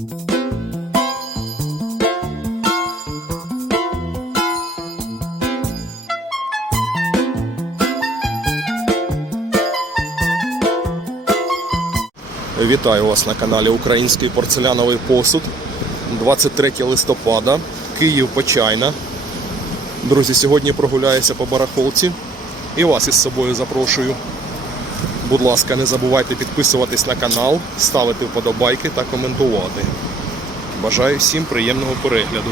Вітаю вас на каналі Український порцеляновий посуд. 23 листопада, Київ Почайна. Друзі, сьогодні прогуляюся по барахолці і вас із собою запрошую. Будь ласка, не забувайте підписуватись на канал, ставити вподобайки та коментувати. Бажаю всім приємного перегляду.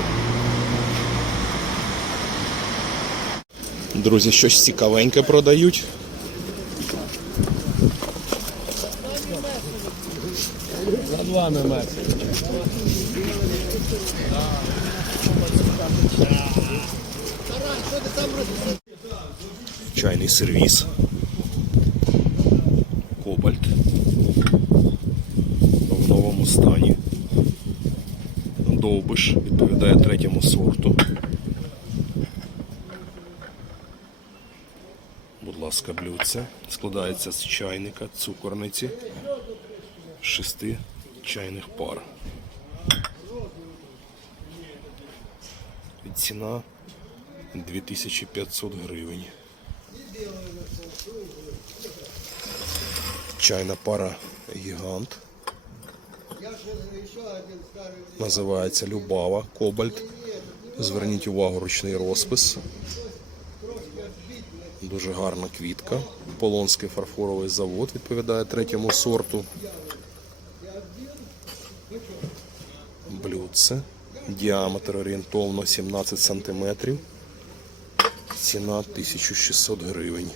Друзі, щось цікавеньке продають. За два метри. чайний сервіс. Кобальт. В новому стані. Довбиш відповідає сорту. Будь ласка, блюдце. Складається з чайника, цукорниці, шести чайних пар. Ціна 2500 гривень. Чайна пара гігант. Називається Любава Кобальт. Зверніть увагу, ручний розпис. Дуже гарна квітка. Полонський фарфоровий завод відповідає третьому сорту. Блюдце. Діаметр орієнтовно 17 см. Ціна 1600 гривень.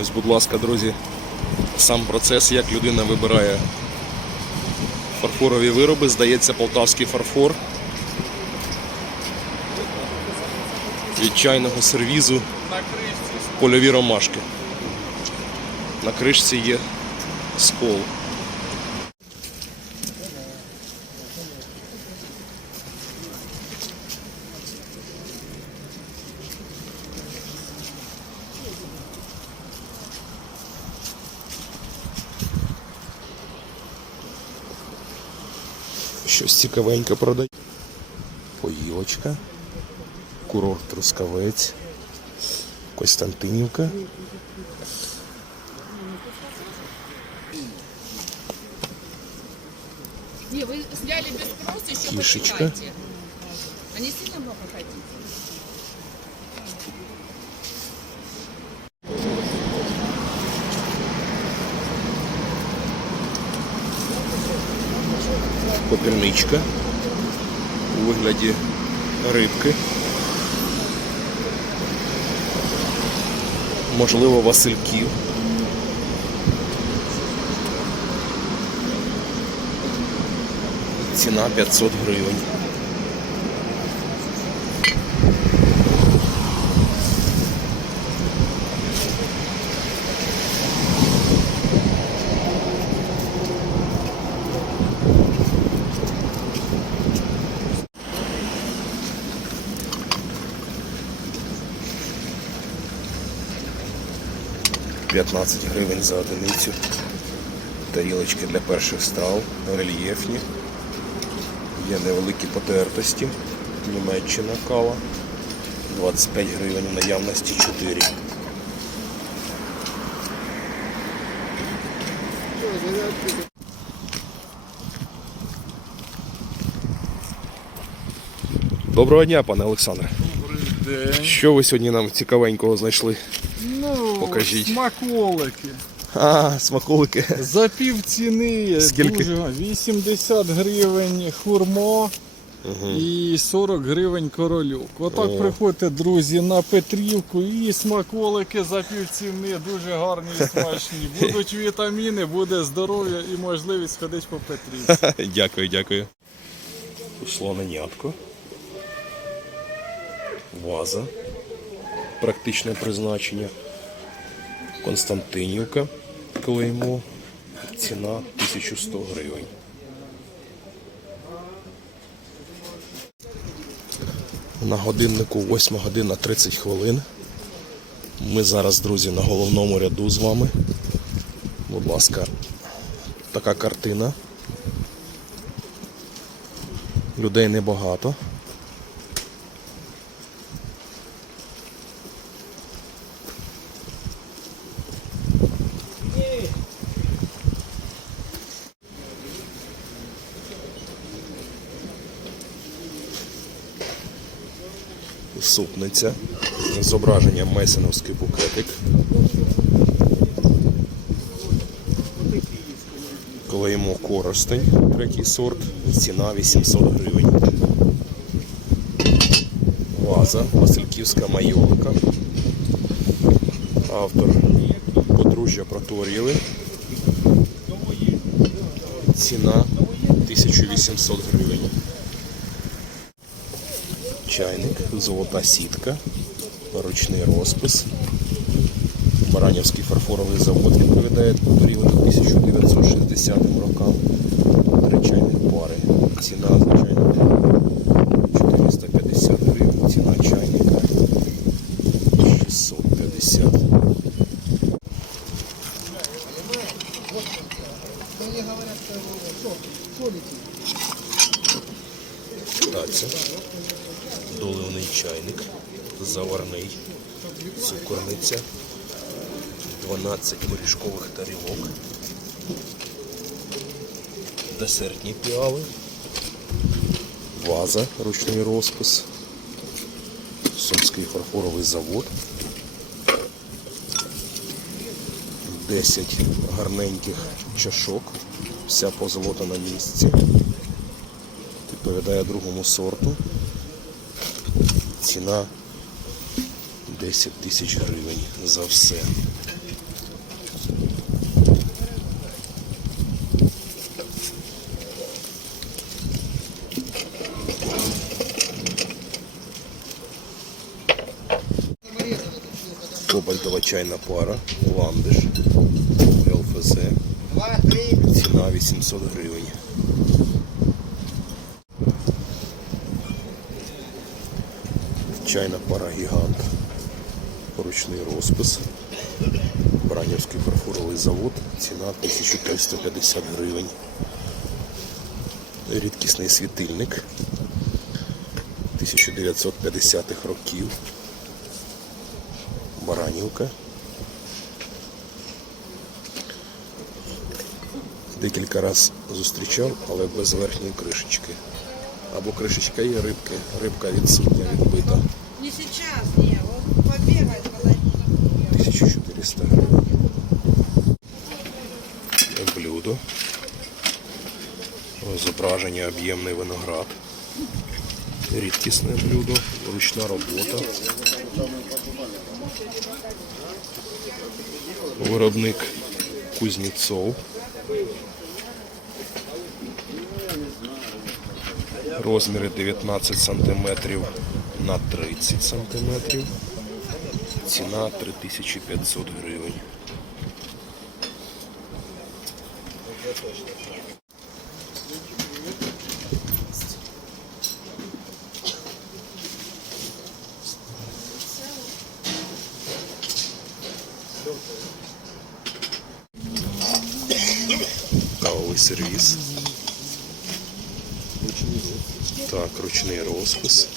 Ось, будь ласка, друзі, сам процес, як людина вибирає фарфорові вироби, здається, полтавський фарфор. Від чайного сервізу польові ромашки. На кришці є скол. Щось цікавеньке продають. Поїлочка, курорт Трускавець, Костянтинівка. Не, вы сняли без спроса, еще Кишечка. почитайте. А не сильно много хотите? Попільничка у вигляді рибки. Можливо, васильків. Ціна 500 гривень. П'ятнадцять гривень за одиницю. Тарілочки для перших страв, рельєфні. Є невеликі потертості. Німеччина кава. 25 гривень в наявності 4. Доброго дня, пане Олександре. День. Що ви сьогодні нам цікавенького знайшли? Ну, Покажіть. смаколики. А, смаколики. За пів ціни Скільки? дуже 80 гривень хурмо і 40 гривень корольок. Отак О. приходьте, друзі, на Петрівку і смаколики за пів ціни дуже гарні і смачні. Будуть вітаміни, буде здоров'я і можливість ходити по Петрівці. Дякую, дякую. Слоненятко. Ваза. Практичне призначення. Константинівка. Клеймо. Ціна 1100 гривень. На годиннику 8 година 30 хвилин. Ми зараз, друзі, на головному ряду з вами. Будь ласка, така картина. Людей небагато. Супниця. Зображення месиновський букетик. Клеїмо коростень, третій сорт, ціна 800 гривень. Ваза, Васильківська майолка. Автор подружжя протворили. Ціна 1800 гривень. Чайник, золота сітка, ручний розпис. Баранівський фарфоровий завод відповідає торгівлі 1960 рокам. Три чайних пари. Ціна звичайно 450 гривень, ціна чайника 650. Таця. Доливний чайник, заварний, цукорниця, 12 пиріжкових тарілок, десертні піали, ваза, ручний розпис, Сумський фарфоровий завод, 10 гарненьких чашок, вся позолота на місці, відповідає другому сорту. Ціна 10 тисяч гривень за все. Кобальтова чайна пара, ландиш, ЛФЗ. Ціна 800 гривень. Чайна пара гігант. Ручний розпис. Бранівський фарфоровий завод. Ціна 1350 гривень. Рідкісний світильник 1950-х років. Баранівка. Декілька раз зустрічав, але без верхньої кришечки. Або кришечка є рибки, рибка відсутня, відбита. Не сейчас, 1400. Блюдо. Зображення об'ємний виноград. Рідкісне блюдо, ручна робота. Виробник Кузнєцов. Розміри 19 см на 30 см. Ціна 3500 гривень. Кавовий сервіс. Так, ручний розпис.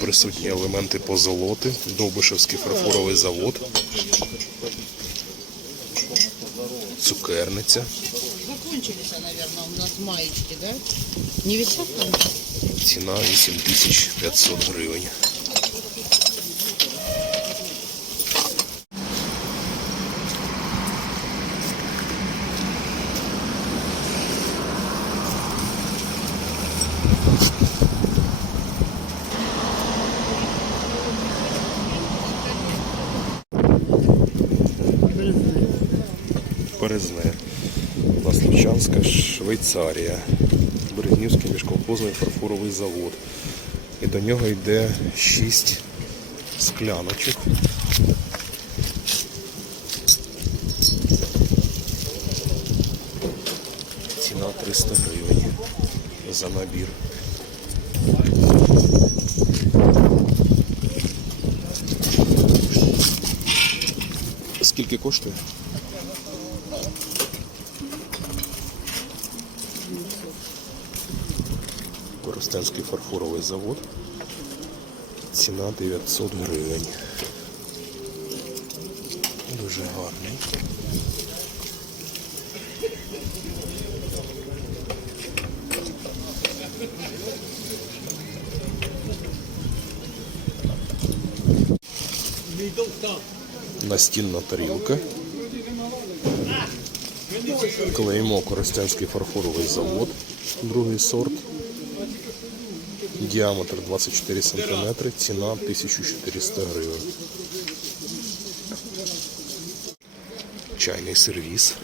Присутні елементи позолоти, Довбишевський фарфоровий завод, цукерниця, Закінчилися, мабуть, у нас маєчки, да? Не висят там? ціна 8500 гривень. Березне. Масличанська, Швейцарія. Березнівський міжколхозний фарфоровий завод. І до нього йде 6 скляночок. Ціна 300 гривень за набір. Скільки коштує? Коростенський фарфоровий завод. Ціна 900 гривень. Дуже гарний. Настільна тарілка. Клеймо Коростенський фарфоровий завод, другий сорт. Діаметр 24 см, ціна 1400 гривень. Чайний сервіс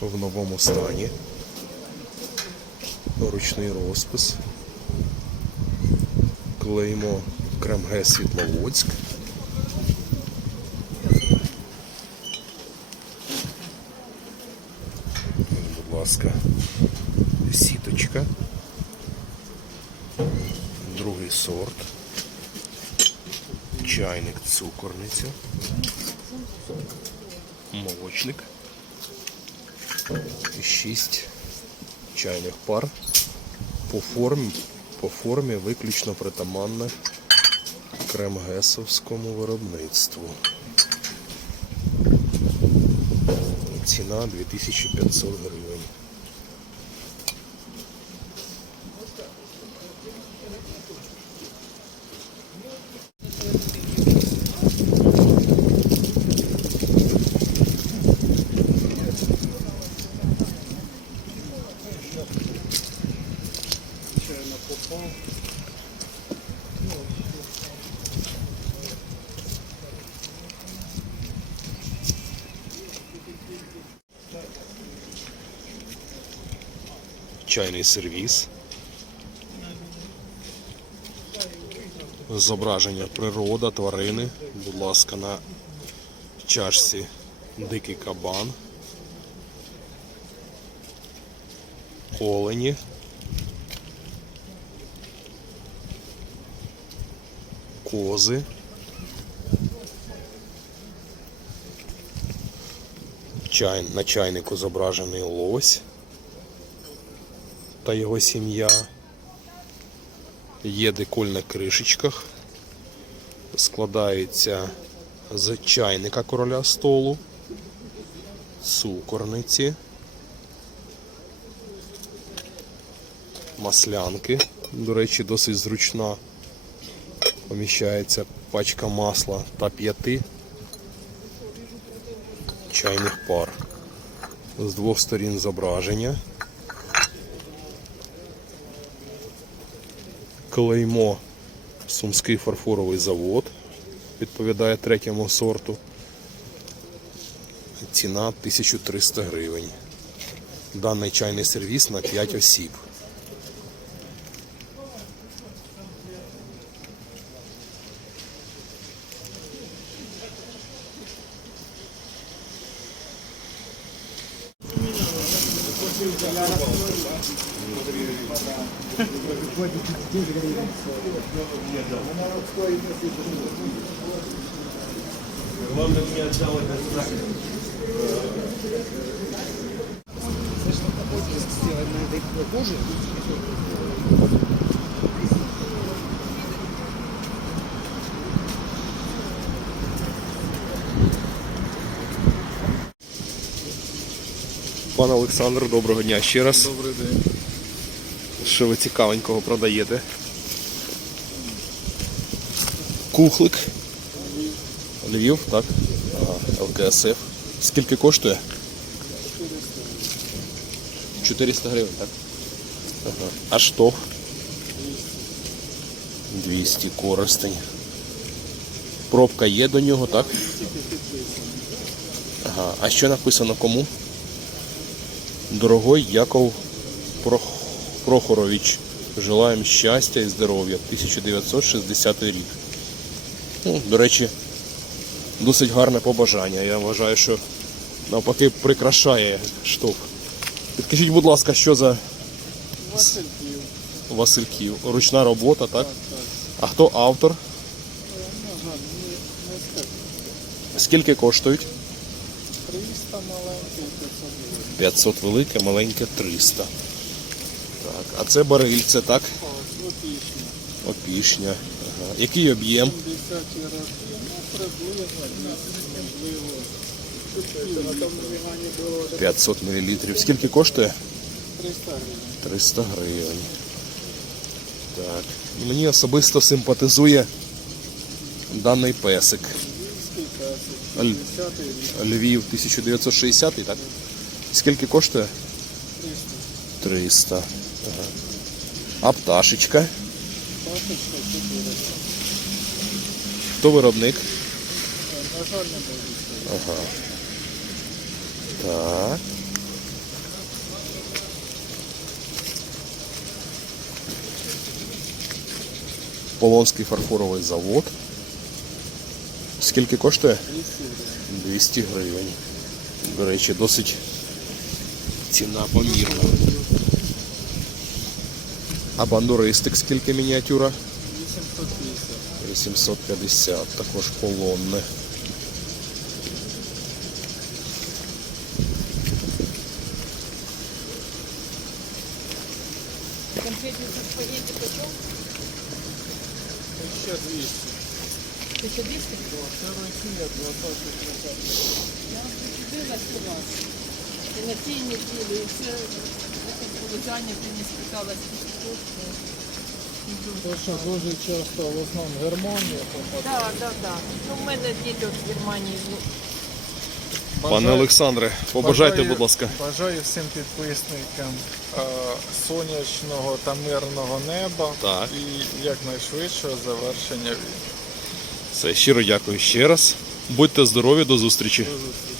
в новому стані. Ручний розпис. Клеймо Кремге Світловодськ. Будь ласка, сіточка. Сорт. Чайник, цукорниця. Молочник. І Шість чайних пар. По формі, по формі виключно притаманне кремгесовському виробництву. Ціна 2500 гривень. Чайний сервіс. Зображення природа, тварини. Будь ласка, на чашці дикий кабан. Олені. Кози. Чай, на чайнику зображений лось та його сім'я. Є деколь на кришечках. Складається з чайника короля столу, цукорниці, маслянки. До речі, досить зручна. Поміщається пачка масла та п'яти чайних пар. З двох сторін зображення. Клеймо Сумський фарфоровий завод. Відповідає третьому сорту. Ціна 1300 гривень. Даний чайний сервіс на 5 осіб. Главное, мне отдал этот знак. Слышно, какой-то сделанный кожи. Пане Олександр, доброго дня ще раз. Добрий день. Що ви цікавенького продаєте? Кухлик. Львів, так? ЛКСФ. Скільки коштує? 400 гривень, так? Ага. А штоф? 200 користень. Пробка є до нього, так? Ага. А що написано кому? Дорогой Яков Прох... Прохорович. Желаємо щастя і здоров'я. 1960 рік. Ну, до речі, досить гарне побажання. Я вважаю, що навпаки прикрашає штоф. Підкажіть, будь ласка, що за Васильків. Васильків. Ручна робота, так? А хто автор? Скільки коштують? 300 маленьких 500 500 велике, маленьке 300. Так, а це барильце, так? Логічно. Опішня. Ага. Який об'єм? 50 роки, ну приблизно 500 мл. Скільки коштує? 300 гривень. 300 гривень. Так. Мені особисто симпатизує даний песик. Л- 50. Львів 1960, так? Скільки коштує? 300. Ага. А пташечка? Пасочка 400. Хто виробник? На жаль, не сказати. Так. Полонський фарфоровий завод. Скільки коштує? 200 гривень. До речі, досить ціна помірна. А бандуристик скільки мініатюра? 850. 850, також полонне. Конфетница спагетти почем? Ще 200. 1200? Це Росія, 20 Я дивилась у вас. І на тій неділі, і все якось було зайнято, не спитала, скільки коштує. Що дуже часто в основному Германія попадає. Так, так, так. Ну, в мене діти з Германії. ну, Пане Олександре, побажайте, будь ласка. Бажаю всім підписникам е, сонячного та мирного неба Так. і якнайшвидшого завершення війни. Все, щиро дякую ще раз. Будьте здорові, до зустрічі. До зустрічі.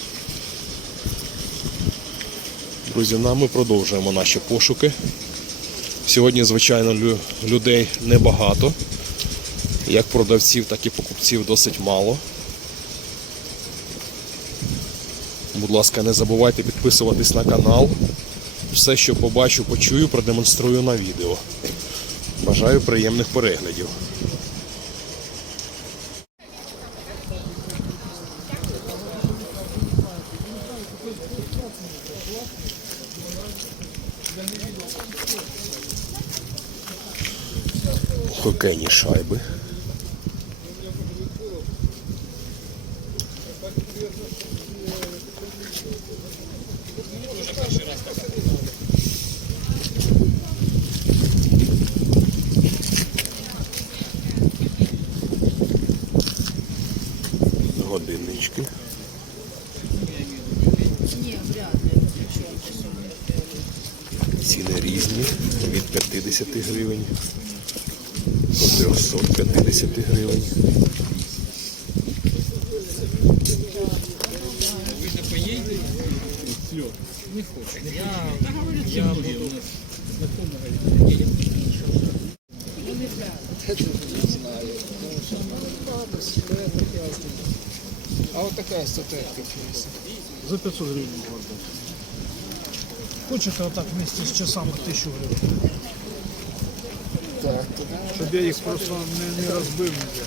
Друзі, ну, а ми продовжуємо наші пошуки. Сьогодні, звичайно, лю- людей небагато. Як продавців, так і покупців досить мало. Будь ласка, не забувайте підписуватись на канал. Все, що побачу, почую, продемонструю на відео. Бажаю приємних переглядів. Хокейні шайби. Годиннички. Ціни різні від 50 гривень до 350 гривень. А вот такая статуэтка. За 500 гривен можно. Хочете вот так вместе с часами 1000 гривен? Так, Щоб я їх просто не, не розбив ніде.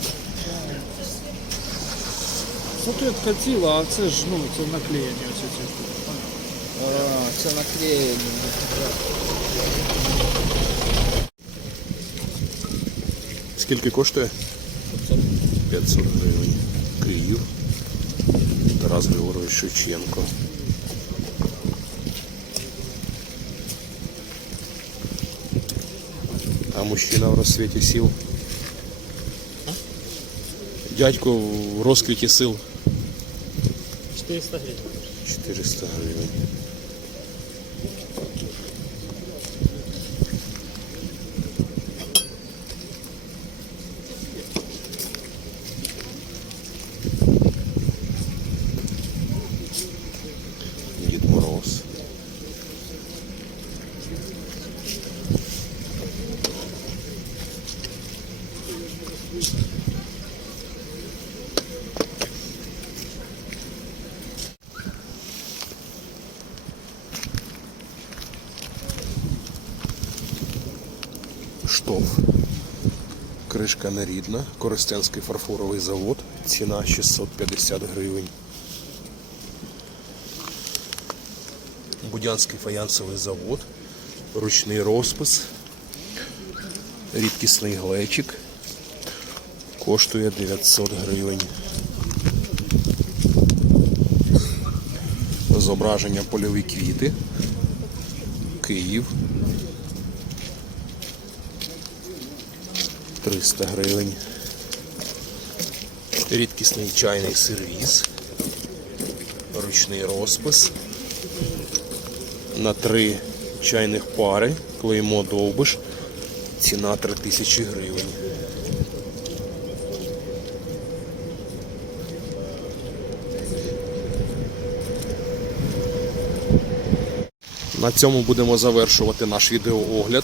Статуетка ціла, а це ж ну, це наклеєні оці ці. А, це наклеєно. Скільки коштує? 500 гривень. Київ. Тарас Григорович Шевченко. А мужчина в розсвіті сил. Дядько в розквіті сил. 400 гривень. 400 гривень. Штоф. Кришка нерідна, Коростенський фарфоровий завод, ціна 650 гривень. Будянський фаянсовий завод, ручний розпис, рідкісний глечик, коштує 900 гривень. Зображення польові квіти, Київ. 300 гривень. Рідкісний чайний сервіз, ручний розпис. На три чайних пари, клеймо довбиш, ціна 3000 гривень. На цьому будемо завершувати наш відеоогляд.